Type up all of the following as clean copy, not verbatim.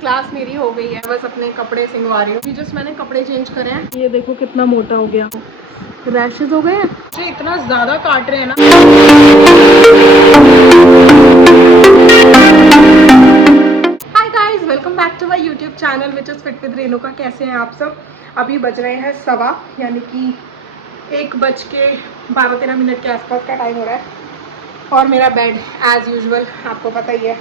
Class मेरी हो गई है, बस अपने कपड़े सिंगवा रही हूँ। जस्ट मैंने कपड़े चेंज करे हैं। ये देखो कितना मोटा हो गया, रैशेज हो गए हैं, मुझे इतना ज़्यादा काट रहे हैं ना। Hi guys, welcome back to my YouTube channel which is fit with Renuka. कैसे हैं आप सब? अभी बज रहे हैं 1:15 यानी कि 1:12-13 के आसपास का टाइम हो रहा है। और मेरा बेड एज़ यूजुअल आपको पता ही है,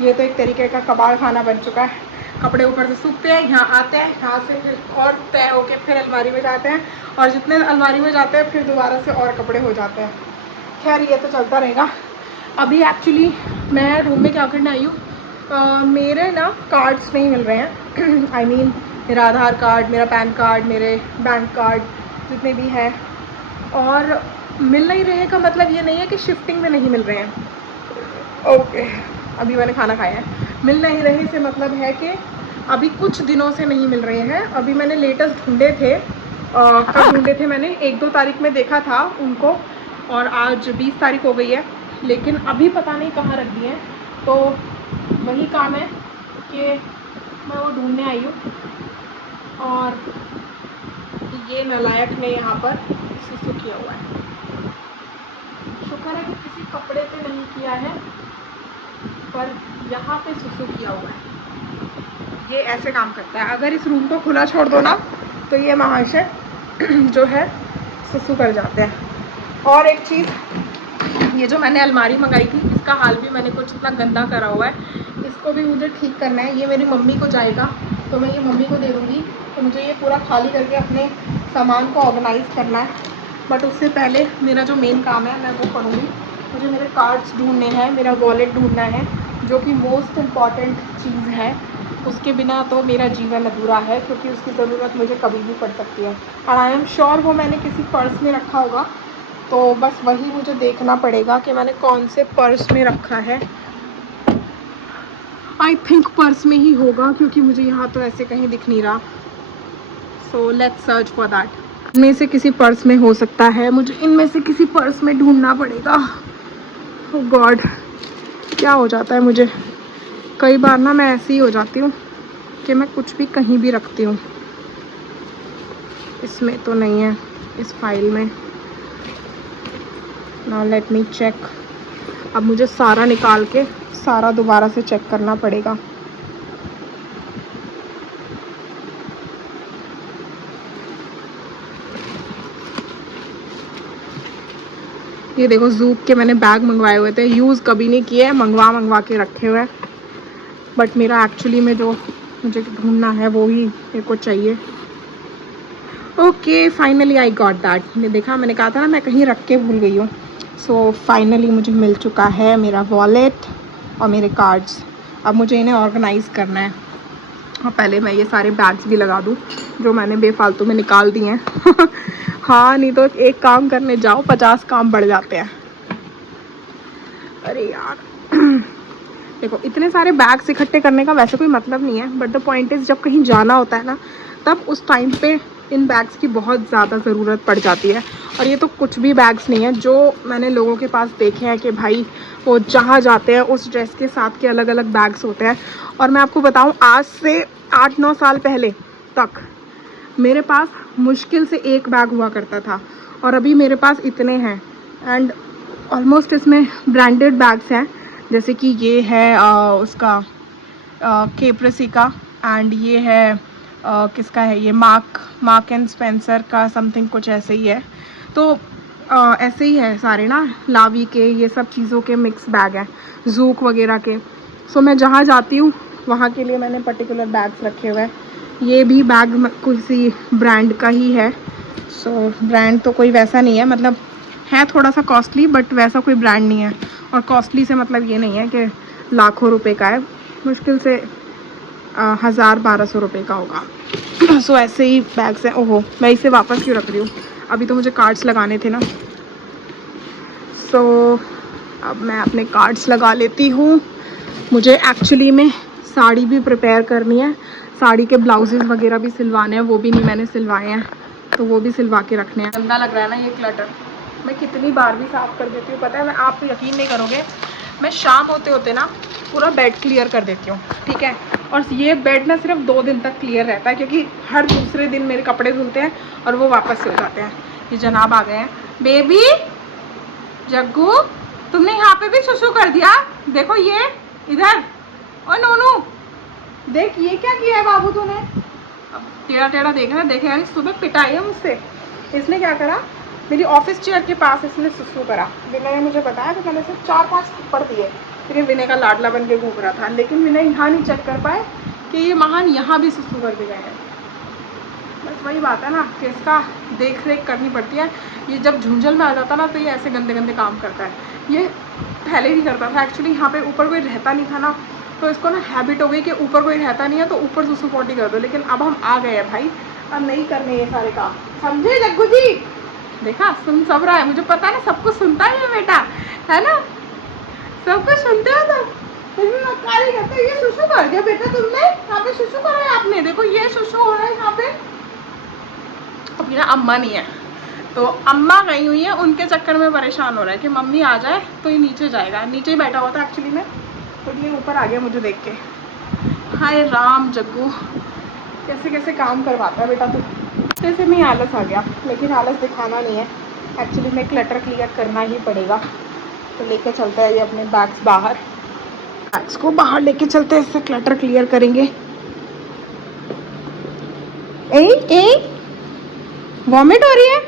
ये तो एक तरीके का कबाड़ खाना बन चुका है। कपड़े ऊपर से सूखते हैं, यहाँ आते हैं, यहाँ से फिर और तय होके फिर अलमारी में जाते हैं, और जितने अलमारी में जाते हैं फिर दोबारा से और कपड़े हो जाते हैं। खैर ये तो चलता रहेगा। अभी एक्चुअली मैं रूम में क्या करने आई हूँ, मेरे ना कार्ड्स नहीं मिल रहे हैं। आई मीन मेरा आधार कार्ड, मेरा पैन कार्ड, मेरे बैंक कार्ड जितने भी हैं, और मिल नहीं रहे का मतलब ये नहीं है कि शिफ्टिंग में नहीं मिल रहे हैं। ओके, अभी मैंने खाना खाया है। मिल नहीं रहे से मतलब है कि अभी कुछ दिनों से नहीं मिल रहे हैं। अभी मैंने लेटेस्ट ढूंढे थे, कब ढूंढे थे मैंने, 1-2 तारीख में देखा था उनको, और आज 20 तारीख हो गई है, लेकिन अभी पता नहीं कहाँ रख दिए हैं। तो वही काम है कि मैं वो ढूंढने आई हूँ, और ये नालायक ने यहाँ पर सुसु किया हुआ है। शुक्र है कि किसी कपड़े पे नहीं किया है, पर यहाँ पे सुसु किया हुआ है। ये ऐसे काम करता है, अगर इस रूम को खुला छोड़ दो ना तो ये महाशय जो है सुसु कर जाते हैं। और एक चीज़, ये जो मैंने अलमारी मंगाई थी इसका हाल भी मैंने कुछ इतना गंदा करा हुआ है, इसको भी मुझे ठीक करना है। ये मेरी मम्मी को जाएगा तो मैं ये मम्मी को दे दूँगी, तो मुझे ये पूरा खाली करके अपने सामान को ऑर्गेनाइज़ करना है। बट उससे पहले मेरा जो मेन काम है मैं वो करूँगी। मुझे मेरे कार्ड्स ढूंढने हैं, मेरा वॉलेट ढूंढना है, जो कि मोस्ट इम्पॉर्टेंट चीज़ है। उसके बिना तो मेरा जीवन अधूरा है, क्योंकि उसकी ज़रूरत मुझे कभी भी पड़ सकती है। और आई एम श्योर वो मैंने किसी पर्स में रखा होगा, तो बस वही मुझे देखना पड़ेगा कि मैंने कौन से पर्स में रखा है। आई थिंक पर्स में ही होगा, क्योंकि मुझे यहाँ तो ऐसे कहीं दिख नहीं रहा। So let's search for that. इनमें से किसी पर्स में हो सकता है, मुझे इनमें से किसी पर्स में ढूंढना पड़ेगा। ओह गॉड, क्या हो जाता है मुझे कई बार ना, मैं ऐसी ही हो जाती हूँ कि मैं कुछ भी कहीं भी रखती हूँ। इसमें तो नहीं है, इस फाइल में। Now let me check. अब मुझे सारा निकाल के सारा दोबारा से चेक करना पड़ेगा। ये देखो, ज़ूक के मैंने बैग मंगवाए हुए थे, यूज़ कभी नहीं किए हैं, मंगवा के रखे हुए हैं। बट मेरा एक्चुअली में जो मुझे ढूंढना है वो ही मेरे को चाहिए। Okay, finally I got that. मैंने देखा, मैंने कहा था ना मैं कहीं रख के भूल गई हूँ। सो फाइनली मुझे मिल चुका है मेरा वॉलेट और मेरे कार्ड्स। अब मुझे इन्हें ऑर्गेनाइज़ करना है। और पहले मैं ये सारे बैग्स भी लगा दूँ जो मैंने बेफालतू में निकाल दिए हैं। हाँ, नहीं तो एक काम करने जाओ 50 काम बढ़ जाते हैं। अरे यार, देखो इतने सारे बैग्स इकट्ठे करने का वैसे कोई मतलब नहीं है, बट द पॉइंट इज़ जब कहीं जाना होता है ना, तब उस टाइम पे इन बैग्स की बहुत ज़्यादा ज़रूरत पड़ जाती है। और ये तो कुछ भी बैग्स नहीं है, जो मैंने लोगों के पास देखे हैं कि भाई वो जहाँ जाते हैं उस ड्रेस के साथ के अलग अलग बैग्स होते हैं। और मैं आपको बताऊँ, आज से 8-9 साल पहले तक मेरे पास मुश्किल से एक बैग हुआ करता था, और अभी मेरे पास इतने हैं। एंड ऑलमोस्ट इसमें ब्रांडेड बैग्स हैं, जैसे कि ये है उसका केप्रेसी का, एंड ये है किसका है, ये मार्क एंड स्पेंसर का समथिंग कुछ ऐसे ही है। तो ऐसे ही है सारे ना, लावी के, ये सब चीज़ों के मिक्स बैग हैं, ज़ूक वगैरह के। सो मैं जहाँ जाती हूँ वहाँ के लिए मैंने पर्टिकुलर बैग्स रखे हुए हैं। ये भी बैग किसी ब्रांड का ही है। सो ब्रांड तो कोई वैसा नहीं है, मतलब है थोड़ा सा कॉस्टली, बट वैसा कोई ब्रांड नहीं है। और कॉस्टली से मतलब ये नहीं है कि लाखों रुपए का है, मुश्किल से 1000-1200 रुपये का होगा। सो ऐसे ही बैग्स हैं। ओहो, मैं इसे वापस क्यों रख रही हूँ, अभी तो मुझे कार्ड्स लगाने थे ना। सो अब मैं अपने कार्ड्स लगा लेती हूँ। मुझे एक्चुअली में साड़ी भी प्रिपेयर करनी है, साड़ी के ब्लाउजेज़ वगैरह भी सिलवाने हैं, वो भी नहीं मैंने सिलवाए हैं, तो वो भी सिलवा के रखने हैं। गंदा लग रहा है ना ये क्लटर, मैं कितनी बार भी साफ़ कर देती हूँ, पता है। मैं, आप यकीन नहीं करोगे, मैं शाम होते होते ना पूरा बेड क्लियर कर देती हूँ, ठीक है। और ये बेड ना सिर्फ 2 दिन तक क्लियर रहता है, क्योंकि हर दूसरे दिन मेरे कपड़े धुलते हैं और वो वापस से हो जाते हैं। ये जनाब आ गए हैं। बेबी जग्गू, तुमने यहाँ पे भी सुसु कर दिया। देखो ये इधर, ओ नोनू देख ये क्या किया है बाबू तूने। अब टेढ़ा टेढ़ा देख रहा है, देखे यानी सुबह पिटाई है मुझसे। इसने क्या करा, मेरी ऑफिस चेयर के पास इसने सुसु करा। विनय ने मुझे बताया तो मैंने सिर्फ 4-5 थप्पड़ दिए। फिर ये विनय का लाडला बन के घूम रहा था, लेकिन विनय यहाँ नहीं चेक कर पाए कि ये महान यहाँ भी सुसु कर गए हैं। बस वही बात है ना कि इसका देख रेख करनी पड़ती है। ये जब झुंझल में आ जाता ना तो ये ऐसे गंदे गंदे काम करता है। ये पहले भी करता था एक्चुअली, यहाँ पे ऊपर कोई रहता नहीं था ना, तो इसको ना हैबिट हो गई कि ऊपर कोई रहता नहीं है तो ऊपर सुसु पोटी कर दो। लेकिन अब हम आ गए हैं भाई, अब नहीं करने ये सारे काम, समझे जग्गू जी। देखा सुन सब रहा है, मुझे पता है ना सब कुछ सुनता है ये बेटा, है ना, सब कुछ सुनते हो। तो फिर भी मक्कारी करते। ये सुसु कर दिया बेटा तुमने, यहाँ पे सुसु करा है आपने, देखो ये सुसु हो रहा है यहाँ पे। अभी ना अम्मा नहीं है तो अम्मा गई हुई है, उनके चक्कर में परेशान हो रहा है कि मम्मी आ जाए तो ये नीचे जाएगा। नीचे ही बैठा हुआ था एक्चुअली में, तो ये ऊपर आ गया मुझे देख के। हाय राम जग्गू, कैसे कैसे काम करवाता है बेटा तू। जैसे में आलस आ गया, लेकिन आलस दिखाना नहीं है एक्चुअली में, क्लटर क्लियर करना ही पड़ेगा। तो लेके चलता है ये अपने बैग्स बाहर, बैग्स को बाहर लेके चलते हैं, इससे क्लटर क्लियर करेंगे। वॉमिट हो रही है,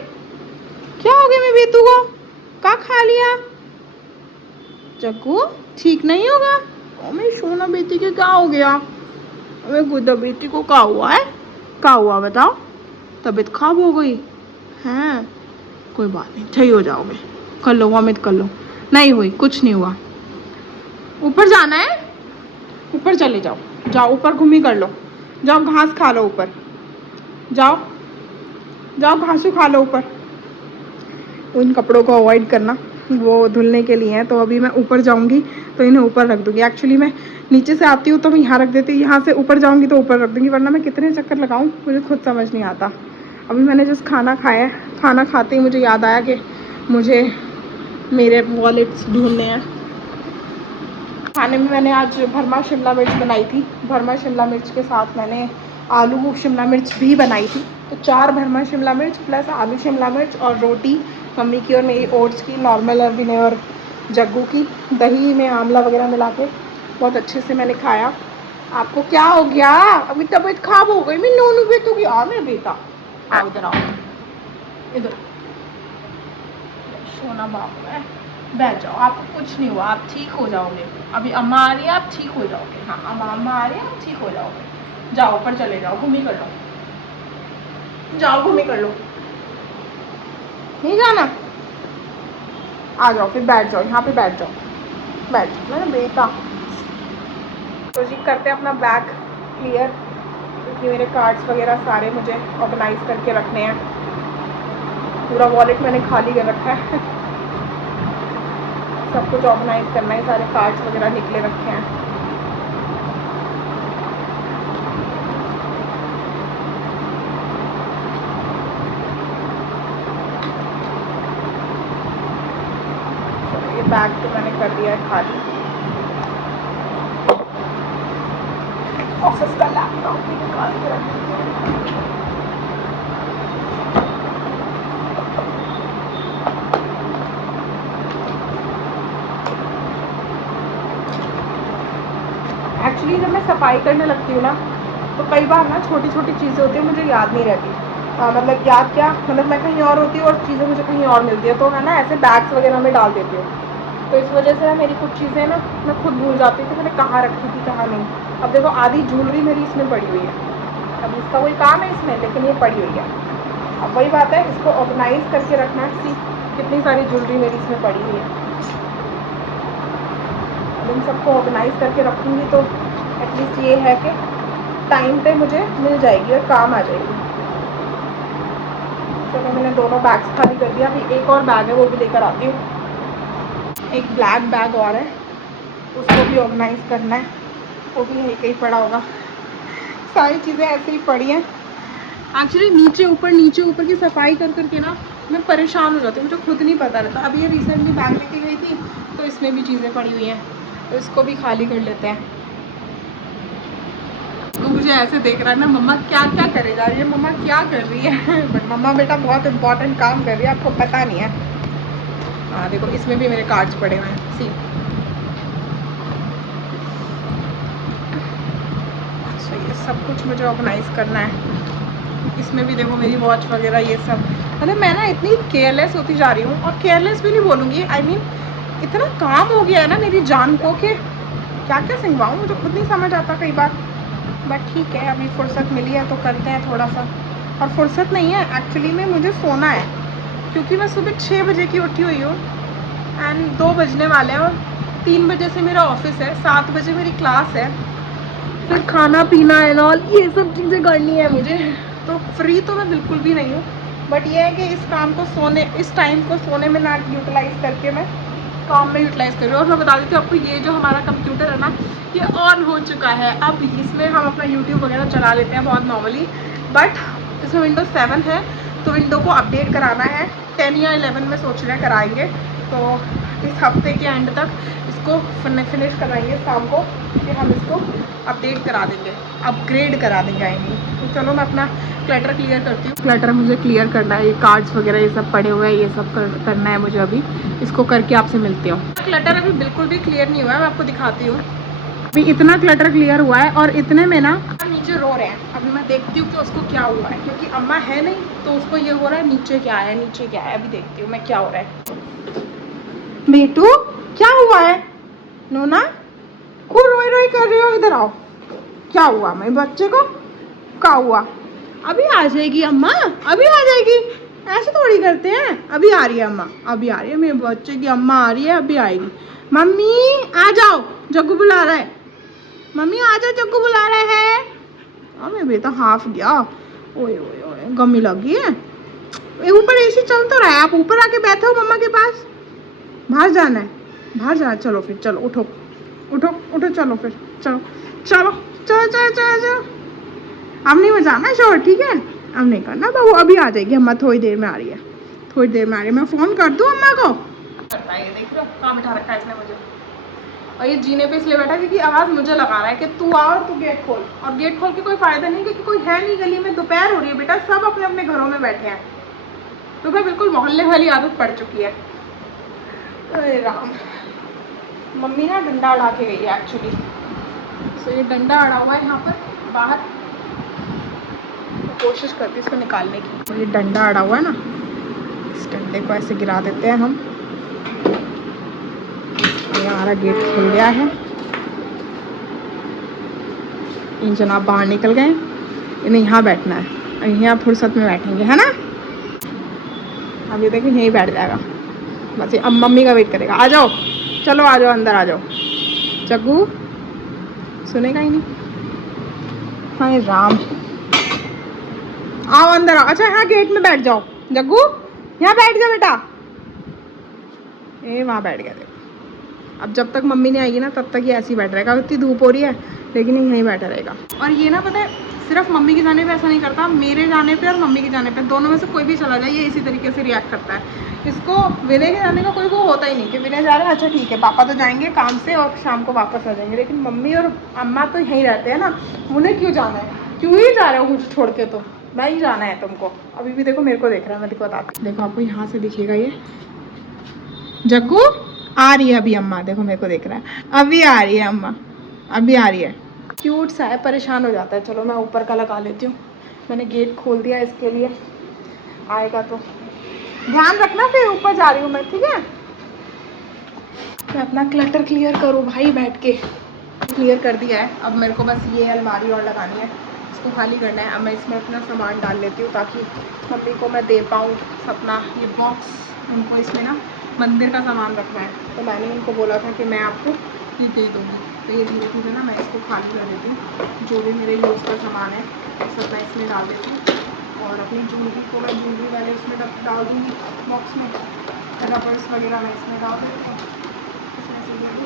क्या हो गया मैं बेतू को, क्या खा लिया जग्गू, ठीक नहीं होगा। ओ मैं सोना बेटी के क्या हो गया, मैं गुड्डा बेटी को क्या हुआ है, क्या हुआ बताओ, तबीयत खराब हो गई हैं। कोई बात नहीं, सही हो जाओगे, कर लो वॉमिट कर लो। नहीं हुई, कुछ नहीं हुआ। ऊपर जाना है, ऊपर चले जाओ, जाओ ऊपर घूमी कर लो, जाओ घास खा लो ऊपर, जाओ जाओ घासू खा लो ऊपर। उन कपड़ों को अवॉइड करना, वो धुलने के लिए हैं। तो अभी मैं ऊपर जाऊंगी तो इन्हें ऊपर रख दूंगी। एक्चुअली मैं नीचे से आती हूँ तो मैं यहाँ रख देती हूँ, यहाँ से ऊपर जाऊंगी तो ऊपर रख दूंगी, वरना मैं कितने चक्कर लगाऊं मुझे खुद समझ नहीं आता। अभी मैंने जस्ट खाना खाया, खाना खाते ही मुझे याद आया कि मुझे मेरे वॉलेट्स ढूंढने हैं। खाने में मैंने आज भरमा शिमला मिर्च बनाई थी, भरमा शिमला मिर्च के साथ मैंने आलू शिमला मिर्च भी बनाई थी। तो 4 भरमा शिमला मिर्च प्लस आलू शिमला मिर्च और रोटी मम्मी की और मेरी ओट्स की, नॉर्मल और विनय और जग्गू की, दही में आंवला वगैरह मिला के बहुत अच्छे से मैंने खाया। आपको क्या हो गया, अभी तबीयत खराब हो गई। मैं नोनू बेटू की, आ मेरा बेटा, आओ इधर, आओ इधर, सोना बाबू है, बैठ जाओ, आपको कुछ नहीं हुआ, आप ठीक हो जाओगे। अभी अम्मा आ रही है, आप ठीक हो जाओगे। हाँ अम्मा आ रही है, आप ठीक हो जाओगे। जाओ ऊपर चले जाओ, घूमी कर लो, जाओ घूमी कर लो। नहीं जाना, आ जाओ फिर बैठ जाओ, यहाँ पे बैठ जाओ, बैठ जाओ मेरा बेटा। तो जी करते हैं अपना बैग क्लियर, क्योंकि मेरे कार्ड्स वगैरह सारे मुझे ऑर्गेनाइज करके रखने हैं। पूरा वॉलेट मैंने खाली कर रखा है, सब कुछ ऑर्गेनाइज करना है, सारे कार्ड्स वगैरह निकले रखे हैं। ये बैग तो मैंने कर दिया है खाली। ऑफिस का लैपटॉप भी निकाल के रख दिया। एक्चुअली जब मैं सफाई करने लगती हूँ ना तो कई बार ना छोटी छोटी चीज़ें होती हैं मुझे याद नहीं रहती। मतलब याद क्या, मतलब मैं कहीं और होती हूँ और चीज़ें मुझे कहीं और मिलती है, तो मैं ना ऐसे बैग्स वगैरह में डाल देती हूँ। तो इस वजह से ना मेरी कुछ चीज़ें ना मैं खुद भूल जाती थी मैंने कहाँ रखी थी कहाँ नहीं। अब देखो आधी ज्वेलरी मेरी इसमें पड़ी हुई है, अब इसका कोई काम है इसमें, लेकिन ये पड़ी हुई है। अब वही बात है, इसको ऑर्गेनाइज करके रखना है। कितनी सारी ज्वेलरी मेरी इसमें पड़ी हुई है, अब इन सबको ऑर्गेनाइज करके रखूँगी तो एटलीस्ट ये है कि टाइम पे मुझे मिल जाएगी और काम आ जाएगी। चलो मैंने दोनों बैग्स खाली कर दिया, अभी एक और बैग है वो भी लेकर आती हूँ। एक ब्लैक बैग और है, उसको भी ऑर्गेनाइज करना है, वो भी यहीं कहीं पड़ा होगा। सारी चीज़ें ऐसे ही पड़ी हैं। एक्चुअली नीचे ऊपर की सफाई कर करके ना मैं परेशान हो जाती हूँ, मुझे खुद नहीं पता रहता। अभी ये रिसेंटली बैग लेके गई थी तो इसमें भी चीज़ें पड़ी हुई हैं, तो इसको भी खाली कर लेते हैं। तो मुझे ऐसे देख रहा है ना, मम्मा क्या क्या करे जा रही है, मम्मा क्या कर रही है बट मम्मा बेटा बहुत इंपॉर्टेंट काम कर रही है, आपको पता नहीं है। हाँ देखो, इसमें भी मेरे कार्ड्स पड़े हुए हैं, सी। तो ये सब कुछ मुझे ऑर्गेनाइज करना है। इसमें भी देखो मेरी वॉच वगैरह ये सब, मतलब मैं ना इतनी केयरलेस होती जा रही हूँ, और केयरलेस भी नहीं बोलूँगी, आई मीन इतना काम हो गया है ना मेरी जान को कि क्या क्या सिंगवाऊँ, मुझे खुद नहीं समझ आता कई बार। बट ठीक है, अभी फुर्सत मिली है तो करते हैं थोड़ा सा। और फुर्सत नहीं है एक्चुअली में, मुझे सोना है, क्योंकि मैं सुबह 6 बजे की उठी हुई हूँ एंड 2 बजने वाले हैं, और 3 बजे से मेरा ऑफिस है, 7 बजे मेरी क्लास है, फिर खाना पीना एंड ऑल ये सब चीज़ें करनी है मुझे। तो फ्री तो मैं बिल्कुल भी नहीं हूँ, बट ये है कि इस काम को इस टाइम को सोने में ना यूटिलाइज़ करके मैं काम में यूटिलाइज़ कर रही हूँ। और मैं बता देती हूँ आपको, ये जो हमारा कंप्यूटर है ना, ये ऑन हो चुका है। अब इसमें हम अपना यूट्यूब वगैरह चला लेते हैं बहुत नॉर्मली, बट इसमें विंडोज़ 7 है, तो विंडो को अपडेट कराना है। 10 या 11 में सोच रहे हैं कराएंगे, तो इस हफ्ते के एंड तक इसको फिनिश कराएंगे इस काम को, कि हम इसको अपडेट करा देंगे, अपग्रेड करा देंगे आई मीन। तो चलो मैं अपना क्लटर क्लियर करती हूँ। क्लटर मुझे क्लियर करना है, ये कार्ड्स वगैरह ये सब पड़े हुए हैं, ये सब करना है मुझे अभी। इसको करके आपसे मिलती हूँ। क्लटर अभी बिल्कुल भी क्लियर नहीं हुआ है, मैं आपको दिखाती हूँ। अभी इतना क्लटर क्लियर हुआ है, और इतने में ना नीचे रो रहे हैं। अभी मैं देखती हूँ कि उसको क्या हुआ है, क्योंकि अम्मा है नहीं, तो उसको ये हो रहा है नीचे क्या है, नीचे क्या है। अभी देखती हूँ मैं क्या हो रहा है। बेटू क्या हुआ है? नोना खूब रोई रोई कर रही हो, इधर आओ। क्या हुआ मेरे बच्चे को, क्या हुआ? अभी आ जाएगी अम्मा, अभी आ जाएगी, ऐसे थोड़ी करते हैं। अभी आ रही है अम्मा, अभी आ रही है मेरे बच्चे की अम्मा, आ रही है, अभी आएगी। मम्मी आ जाओ, जग्गू बुला रहा है, मम्मी आ जाओ, जग्गू बुला रहा है। मेरा बेटा हाफ गया, ओए ओए ओए गमी लगी है। ऊपर एसी चल तो रहा है, आप ऊपर आके बैठे हो मम्मा के पास। बाहर जाना है, बाहर जाना, चलो फिर, चलो उठो उठो उठो, चलो फिर, चलो चलो चलो चलो चलो चलो। अब नहीं बजाना शोर, ठीक है? अब नहीं करना बाबू, अभी आ जाएगी अम्मा, थोड़ी देर में आ रही है, थोड़ी देर में आ रही है। मैं फ़ोन कर दूँ अम्मा को? करता है ये, देख लो कहाँ बिठा रखा है इसने मुझे। और ये जीने पे इसलिए बैठा क्योंकि आवाज़ मुझे लगा रहा है कि तू आ और तू गेट खोल। और गेट खोल के कोई फ़ायदा नहीं, क्योंकि कोई है नहीं गली में, दोपहर हो रही है बेटा, सब अपने अपने घरों में बैठे हैं। तो भाई बिल्कुल मोहल्ले वाली आदत पड़ चुकी है। अरे राम, मम्मी ना डंडा अड़ा के गई है एक्चुअली। तो ये डंडा अड़ा हुआ है यहाँ पर बाहर, तो कोशिश करती है इसको निकालने की। तो ये डंडा अड़ा हुआ है ना, इस डंडे को ऐसे गिरा देते हैं हम। ये हमारा गेट खुल गया है, इन जनाब बाहर निकल गए। इन्हें यहाँ बैठना है, यहाँ फुर्सत में बैठेंगे, है ना? अब ये देखो यहीं बैठ जाएगा बस, ये अब मम्मी का वेट करेगा। आ जाओ, चलो आ जाओ, अंदर आ जाओ। जग्गू सुनेगा ही नहीं, हाय राम। आओ अंदर आओ। अच्छा हाँ, गेट में बैठ जाओ जग्गू, यहाँ बैठ जाओ बेटा। ए वहाँ बैठ गया देखो। अब जब तक मम्मी नहीं आएगी ना, तब तक ये ऐसे ही बैठ रहेगा। इतनी धूप हो रही है, लेकिन ये यहीं बैठा रहेगा। और ये ना पता है, सिर्फ मम्मी के जाने पे ऐसा नहीं करता, मेरे जाने पे और मम्मी के जाने पे, दोनों में से कोई भी चला जाए ये इसी तरीके से रिएक्ट करता है। इसको विनय के जाने का कोई वो होता ही नहीं कि विनय जा रहा है, अच्छा ठीक है पापा तो जाएंगे काम से और शाम को वापस आ जाएंगे, लेकिन मम्मी और अम्मा तो यहीं रहते हैं ना। उन्हें क्यों जाना है, क्यों ही जा रहे हो मुझे छोड़ के? तो नहीं जाना है तुमको। अभी भी देखो मेरे को देख रहा है, मैं देखो बताती, देखो आपको यहाँ से दिखेगा ये। जग्गू आ रही है अभी अम्मा, देखो मेरे को देख रहा है, अभी आ रही है अम्मा, अभी आ रही है। क्यूट सा है, परेशान हो जाता है। चलो मैं ऊपर का लगा लेती हूँ, मैंने गेट खोल दिया इसके लिए, आएगा तो ध्यान रखना। फिर ऊपर जा रही हूँ मैं, ठीक है? मैं अपना क्लटर क्लियर करूँ भाई बैठ के। क्लियर कर दिया है, अब मेरे को बस ये अलमारी और लगानी है, इसको खाली करना है। अब मैं इसमें अपना सामान डाल लेती हूँ ताकि मम्मी को मैं दे पाऊँ अपना ये बॉक्स। उनको इसमें ना मंदिर का सामान रखना है, तो मैंने उनको बोला था कि मैं आपको ये दे दूँगी। तो ये धीरे धीरे ना मैं इसको खाली कर देती हूँ, जो भी मेरे यूज़ का सामान है सब मैं इसमें डाल देती हूँ। और अपनी ज्वेलरी को मैं ज्वेलरी वाले इसमें डाल दूँगी बॉक्स में, रबर्स वगैरह मैं इसमें डाल देती हूँ।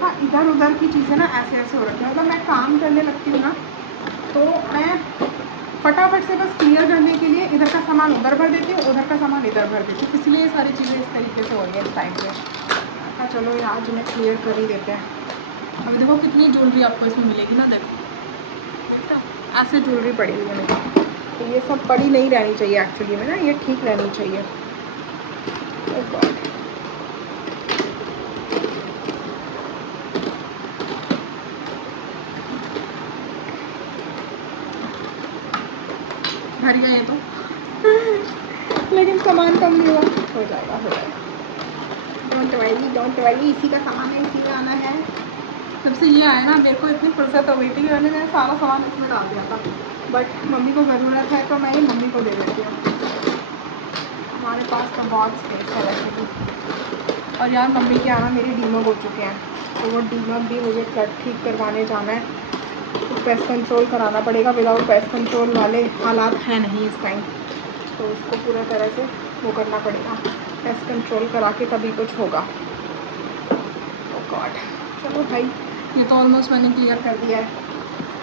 हाँ, इधर उधर की चीज़ें ना ऐसे ऐसे हो रखी है, मतलब मैं काम करने लगती हूँ ना, तो मैं फटाफट से बस क्लियर करने के लिए इधर का सामान उधर भर देती हूँ, उधर का सामान इधर भर देती हूँ, इसलिए ये सारी चीज़ें इस तरीके से हो रही है इस टाइम पे। हाँ चलो ये आज उन्हें क्लियर कर ही देते हैं। अभी देखो कितनी ज्वेलरी आपको इसमें मिलेगी ना, देखो देख रहे हो ऐसे ज्वेलरी पड़ी हुई है मेरी। तो ये सब पड़ी नहीं रहनी चाहिए एक्चुअली में ना, ये ठीक रहनी चाहिए। Oh God। भर गया ये तो लेकिन सामान कम नहीं हुआ, हो जाएगा हो जाएगा। डोंट वरी, इसी का सामान है, इसी में आना है। जब से ये आया ना मेरे को इतनी फुर्सत हो गई थी कि मैंने सारा सामान इसमें डाल दिया था, बट मम्मी को ज़रूरत है तो मैं ये मम्मी को दे देती हूँ। हमारे पास तो बहुत स्पेस है वैसे भी। और यार मम्मी के आना मेरी डीमॉग हो चुके हैं, तो वो डीमॉग भी मुझे ठीक करवाने जाना है। तो पेस्ट कंट्रोल कराना पड़ेगा, विदाउट पेस्ट कंट्रोल वाले हालात हैं नहीं इस टाइम, तो उसको पूरा तरह से वो करना पड़ेगा। पेस्ट कंट्रोल करा के तभी कुछ होगा। ओह गॉड। चलो भाई ये तो ऑलमोस्ट मैंने क्लियर कर दिया है,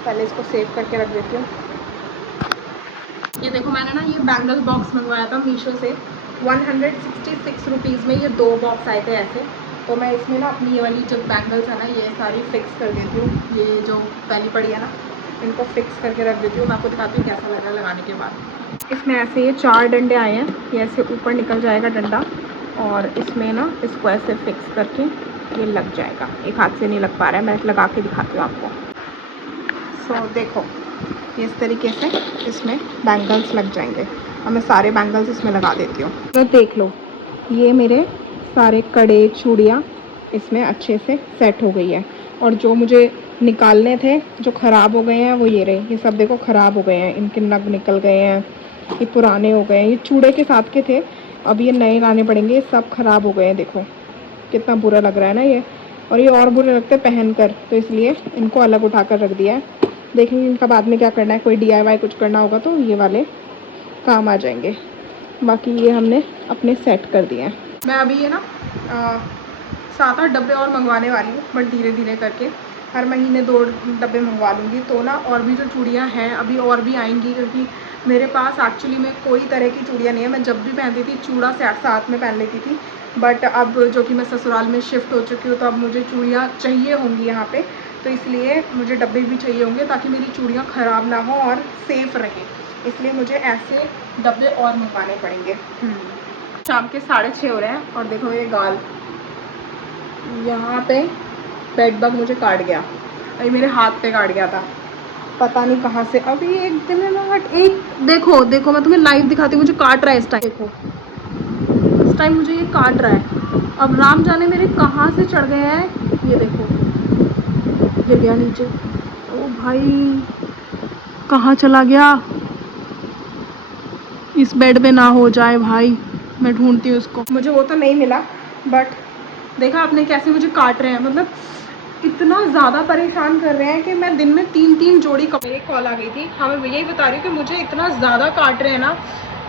पहले इसको सेव करके रख देती हूँ। ये देखो मैंने ना ये बैंगल बॉक्स मंगवाया था मीशो से, 166 रुपीज़ में ये 2 बॉक्स आए थे ऐसे। तो मैं इसमें ना अपनी ये वाली जो बैंगल्स है ना ये सारी फिक्स कर देती हूँ। ये जो पहली पड़ी है ना इनको फिक्स करके रख देती हूँ। मैं आपको दिखाती हूँ कैसा लग रहा है लगाने के बाद। इसमें ऐसे ये 4 डंडे आए हैं, ये ऐसे ऊपर निकल जाएगा डंडा, और इसमें ना इसको ऐसे फिक्स करके ये लग जाएगा। एक हाथ से नहीं लग पा रहा है, मैं लगा के दिखाती हूँ आपको। सो देखो इस तरीके से इसमें बैंगल्स लग जाएंगे, और मैं सारे बैंगल्स इसमें लगा देती हूँ। तो देख लो ये मेरे सारे कड़े चूड़ियाँ इसमें अच्छे से सेट हो गई है। और जो मुझे निकालने थे जो ख़राब हो गए हैं वो ये रहे, ये सब देखो ख़राब हो गए हैं, इनके नग निकल गए हैं, ये पुराने हो गए हैं, ये चूड़े के साथ के थे, अब ये नए लाने पड़ेंगे। सब ख़राब हो गए हैं, देखो कितना बुरा लग रहा है ना ये, और ये और बुरे लगते पहन कर, तो इसलिए इनको अलग उठा कर रख दिया है। देखेंगे इनका बाद में क्या करना है, कोई DIY कुछ करना होगा तो ये वाले काम आ जाएंगे। बाकी ये हमने अपने सेट कर दिए हैं। मैं अभी ये ना 7-8 डब्बे और मंगवाने वाली हूँ, बट धीरे धीरे करके हर महीने 2 डब्बे मंगवा लूँगी। तो ना और भी जो चूड़ियाँ हैं अभी और भी आएंगी, क्योंकि मेरे पास एक्चुअली में कोई तरह की चूड़ियाँ नहीं है। मैं जब भी पहनती थी चूड़ा साथ में पहन लेती थी, बट अब जो कि मैं ससुराल में शिफ्ट हो चुकी हूँ तो अब मुझे चूड़ियाँ चाहिए होंगी यहाँ पे, तो इसलिए मुझे डब्बे भी चाहिए होंगे ताकि मेरी चूड़ियाँ ख़राब ना हो और सेफ़ रहें। इसलिए मुझे ऐसे डब्बे और मंगवाने पड़ेंगे। शाम के 6:30 हो रहे हैं और देखो ये गाल यहाँ पे बेड बग मुझे काट गया, अभी मेरे हाथ पे काट गया था, पता नहीं कहाँ से। अभी एक दिन एक देखो देखो मैं तुम्हें लाइव दिखाती हूँ, मुझे काट रहा है इस टाइम, देखो इस टाइम मुझे ये काट रहा है। अब राम जाने मेरे कहाँ से चढ़ गए हैं, ये देखो गिर गया नीचे। ओ भाई कहाँ चला गया, इस बेड पे ना हो जाए भाई, मैं ढूंढती हूँ उसको। मुझे वो तो नहीं मिला, बट देखा आपने कैसे मुझे काट रहे हैं, मतलब इतना ज़्यादा परेशान कर रहे हैं कि मैं दिन में 3-3 जोड़ी कपड़े। कॉल आ गई थी, हाँ मैं यही बता रही हूँ कि मुझे इतना ज़्यादा काट रहे हैं ना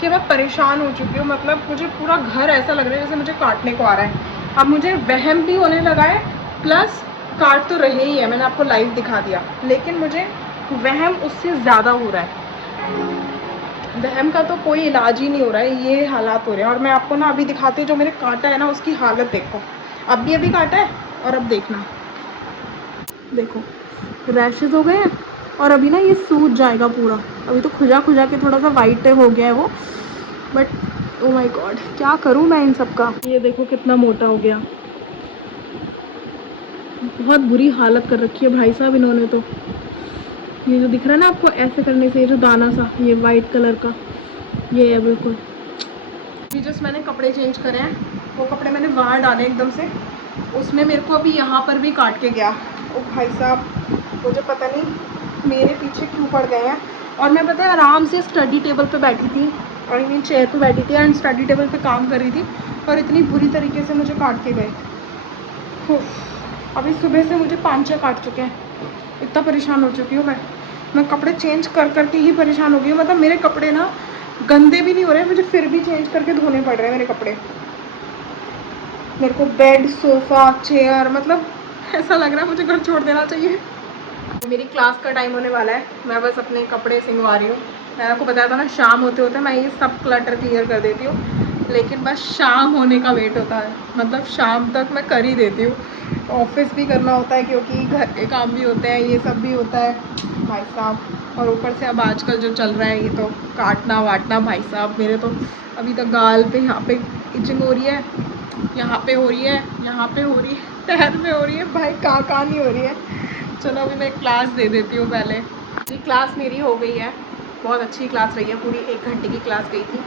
कि मैं परेशान हो चुकी हूँ। मतलब मुझे पूरा घर ऐसा लग रहा है जैसे मुझे काटने को आ रहा है। अब मुझे वहम भी होने लगा है, प्लस काट तो रहे ही है, मैंने आपको लाइव दिखा दिया, लेकिन मुझे वहम उससे ज़्यादा हो रहा है। वहम का तो कोई इलाज ही नहीं हो रहा है, ये हालात हो रहे हैं। और मैं आपको ना अभी दिखाती हूँ जो मेरे काटा है ना उसकी हालत देखो, अभी काटा है और अब देखना, देखो रैशेज हो गए हैं और अभी ना ये सूज जाएगा पूरा। अभी तो खुजा के थोड़ा सा वाइट हो गया है वो, बट ओ माय गॉड क्या करूँ मैं इन सब का। ये देखो कितना मोटा हो गया, बहुत बुरी हालत कर रखी है भाई साहब इन्होंने तो। ये जो दिख रहा है ना आपको ऐसे करने से, ये जो दाना सा ये वाइट कलर का ये है बिल्कुल। अभी जस्ट मैंने कपड़े चेंज करे हैं, वो कपड़े मैंने वहाँ डाले एकदम से, उसमें मेरे को अभी यहाँ पर भी काट के गया। ओ भाई साहब मुझे पता नहीं मेरे पीछे क्यों पड़ गए हैं। और मैं पता है आराम से स्टडी टेबल पे बैठी थी, और मीन चेयर पे बैठी थी एंड स्टडी टेबल पे काम कर रही थी, और इतनी बुरी तरीके से मुझे काट के गए। अभी सुबह से मुझे 5-6 काट चुके हैं, इतना परेशान हो चुकी हूँ मैं कपड़े चेंज कर के ही परेशान हो गई हूँ। मतलब मेरे कपड़े ना गंदे भी नहीं हो रहे, मुझे फिर भी चेंज करके धोने पड़ रहे हैं मेरे कपड़े। मेरे को बेड, सोफ़ा, चेयर, मतलब ऐसा लग रहा है मुझे घर छोड़ देना चाहिए। मेरी क्लास का टाइम होने वाला है, मैं बस अपने कपड़े सिंगवा रही हूँ। मैंने आपको बताया था ना शाम होते होते मैं ये सब क्लटर क्लियर कर देती हूँ, लेकिन बस शाम होने का वेट होता है, मतलब शाम तक मैं कर ही देती हूँ। ऑफिस भी करना होता है क्योंकि घर के काम भी होते हैं, ये सब भी होता है भाई साहब। और ऊपर से अब आजकल जो चल रहा है ये तो काटना वाटना भाई साहब, मेरे तो अभी तक गाल पे यहाँ पे इचिंग हो रही है, यहाँ पे हो रही है, यहाँ पे हो रही है, पैर में हो रही है, भाई कहाँ नहीं हो रही है। चलो अभी मैं क्लास दे देती हूँ पहले। जी क्लास मेरी हो गई है, बहुत अच्छी क्लास रही है, पूरी 1 घंटे की क्लास गई थी।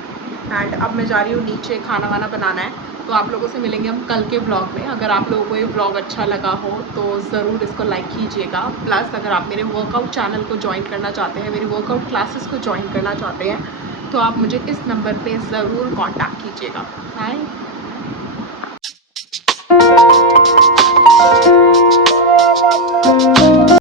एंड अब मैं जा रही हूँ नीचे, खाना वाना बनाना है। तो आप लोगों से मिलेंगे हम कल के व्लॉग में। अगर आप लोगों को ये व्लॉग अच्छा लगा हो तो ज़रूर इसको लाइक कीजिएगा। प्लस अगर आप मेरे वर्कआउट चैनल को ज्वाइन करना चाहते हैं, मेरी वर्कआउट क्लासेस को ज्वाइन करना चाहते हैं, तो आप मुझे इस नंबर पे ज़रूर कॉन्टैक्ट कीजिएगा। बाय।